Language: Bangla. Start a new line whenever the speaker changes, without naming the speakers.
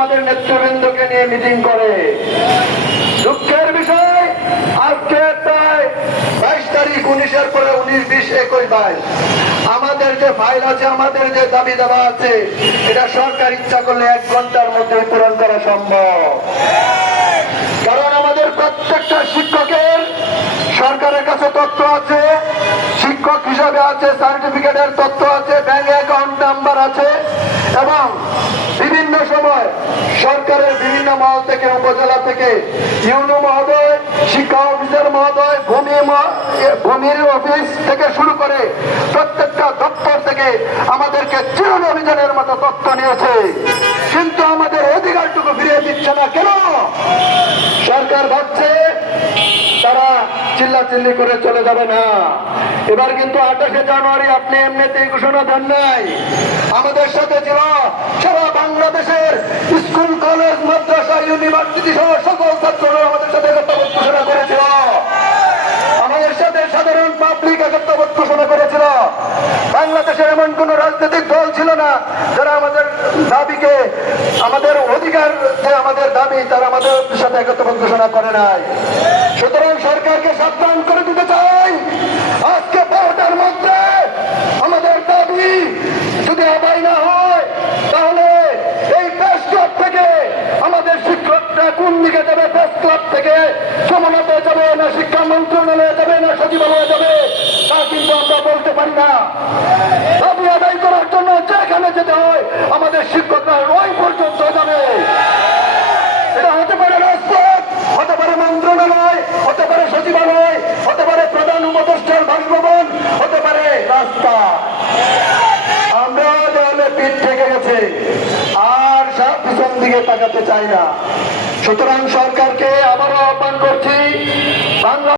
আমাদের নেতৃবৃন্দকে নিয়ে মিটিং করে। দুঃখের বিষয়, আজকে প্রায় বাইশ তারিখ, উনিশের পরে উনিশ, বিশ একুশ বাইশ। আমাদের যে ফাইল আছে, আমাদের যে দাবি দেওয়া আছে, এটা সরকার ইচ্ছা করলে এক ঘণ্টার মধ্যে পূরণ করা সম্ভব। কারণ আমাদের প্রত্যেকটা শিক্ষকের সরকারের কাছে তথ্য আছে, শিক্ষক হিসাবে আছে সার্টিফিকেটের তথ্য আছে ব্যাংক অ্যাকাউন্ট নাম্বার আছে, এবং সরকারের থেকে, উপজেলা থেকে, ইউনো মহোদয়, শিক্ষা অফিসার মহোদয়, ভূমি ভূমির অফিস থেকে শুরু করে প্রত্যেকটা দপ্তর থেকে আমাদেরকে চিরন অভিযানের মতো তথ্য নিয়েছে। কিন্তু আমাদের অধিকারটুকু ফিরিয়ে দিচ্ছে না কেন? সরকার ভাবছে তারা চিল্লা চিল্লি করে চলে যাবে না। এবার কিন্তু আঠাশে জানুয়ারি আপনি এমনিতেই ঘোষণা দেন নাই। আমাদের সাথে ছিল সারা বাংলাদেশের স্কুল, কলেজ, মাদ্রাসা, ইউনিভার্সিটি সহ সকল ছাত্ররা আমাদের সাথে একাত্মবোধ ঘোষণা করেছিল। আমাদের সাথে সাধারণ পাবলিক একাত্মবোধ ঘোষণা করেছিল। বাংলাদেশের এমন কোন রাজনৈতিক দল ছিল না যারা আমাদের দাবিকে, আমাদের অধিকার যে আমাদের দাবি, তারা আমাদের সাথে একাত্মবোধ ঘোষণা করে নাই। সুতরাং সরকারকে সাবধান করে দিতে চাই আজকে বারোটার মধ্যে আমাদের দাবি যদি আদায় না হয় তাহলে এই প্রেস ক্লাব থেকে আমাদের শিক্ষকরা কোন দিকে যাবে? প্রেস ক্লাব থেকে সমন্বতে যাবে না, শিক্ষা মন্ত্রণালয়ে যাবে না, সচিবালয়ে যাবে। তা কিন্তু আমরা বলতে পারি না। দাবি আদায় করার জন্য যেখানে যেতে হয়, আমাদের শিক্ষকরা ওই পর্যন্ত যাবে। এটা হতে পারে রাজপথ, হতে পারে মন্ত্রণালয়, হতে পারে সচিবালয়, হতে পারে প্রধান উপদেষ্টার বাসভবন, হতে পারে রাস্তা আমরা দেওয়ালে পিঠ থেকে গেছে। আর পিছন দিকে তাকাতে চায় না। সুতরাং সরকারকে